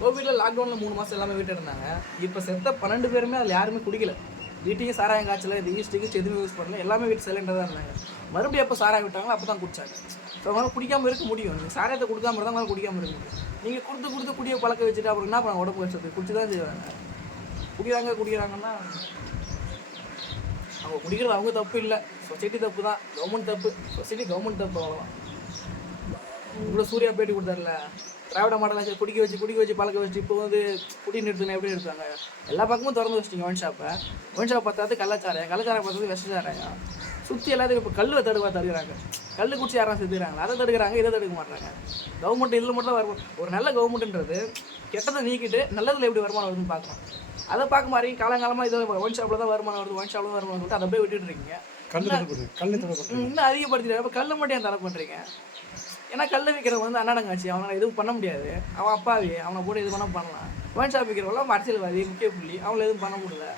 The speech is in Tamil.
கோவிடில் லாக்டவுனில் 3 மாதம் எல்லாமே வீட்டில் இருந்தாங்க. இப்போ செத்த 12 பேருமே அதில் யாருமே குடிக்கல. வீட்டையும் சாராயம் காய்ச்சல, இது ஈஸ்ட்டுக்கு எதுவுமே யூஸ் பண்ணல. எல்லாமே வீட்டு சைலண்டாக தான் இருந்தாங்க. மறுபடியும் எப்போ சாராயம் விட்டாங்களோ அப்போ தான் குடிச்சாங்க. ஸோ அவங்களால குடிக்காமல் இருக்க முடியும். நீங்கள் சாராயத்தை கொடுக்காம இருந்தால் அவங்களால குடிக்காமல் இருக்க முடியும். நீங்கள் கொடுத்து குடியை பழக்க வச்சுட்டு அப்புறம் என்ன பண்ண உடம்பு வச்சது குடிச்சு தான் செய்வாங்க. குடிக்கிறாங்கன்னா அவங்க குடிக்கிறது அவங்க தப்பு இல்லை, சொசைட்டி தப்பு தான். கவர்மெண்ட் தப்பு, சொசைட்டி கவர்மெண்ட் தப்பு, அவ்வளோதான். இவ்வளோ சூர்யா பேட்டி கொடுத்தாருல, திராவிட மாடலாக குடிக்க வச்சு பழக்க வச்சு இப்போ வந்து குடி நிறுத்துனா எப்படி நிறுத்தாங்க? எல்லா பக்கமும் திறந்து வச்சிட்டிங்க ஒயின் ஷாப் பார்த்தாது கள்ளச்சாராயம் பார்த்தது விஷச்சாராயம். சுற்றி எல்லாத்தையும் இப்போ கல்லை தடுக்கிறாங்க. கல் குடிச்சு யாரும் செத்துக்கிறாங்க, அதை தடுக்கிறாங்க, இதை தடுக்க மாட்டாங்க. கவர்மெண்ட் இதில் மட்டும் தான் வருமானம். ஒரு நல்ல கவர்மெண்ட்டுன்றது கெட்டதை நீக்கிட்டு நல்லதில் எப்படி வருமானம் வருதுன்னு பார்க்கணும். அதை பார்க்க மாதிரி காலங்காலமாக இதை ஒயின் ஷாப்பில் தான் வருமானம் வருது, ஒயின் ஷாப்பில் தான் வருமானம் வருது, அதை போய் விட்டுட்டு இருக்கீங்க. இன்னும் அதிகப்படுத்திட்டு அப்போ கல்லை மட்டும் ஏன் தடை பண்ணுறீங்க? ஏன்னா கல்லை விற்கிறவங்க வந்து அண்ணாடங்காச்சு, அவனால் எதுவும் பண்ண முடியாது. அவன் அப்பாவி, அவனை போட்டு எது வேணால் பண்ணலாம். ஒயின் ஷாப் விற்கிறவங்களாம் அரசியல்வாதி, முக்கிய புள்ளி, அவங்கள எதுவும் பண்ண முடியல.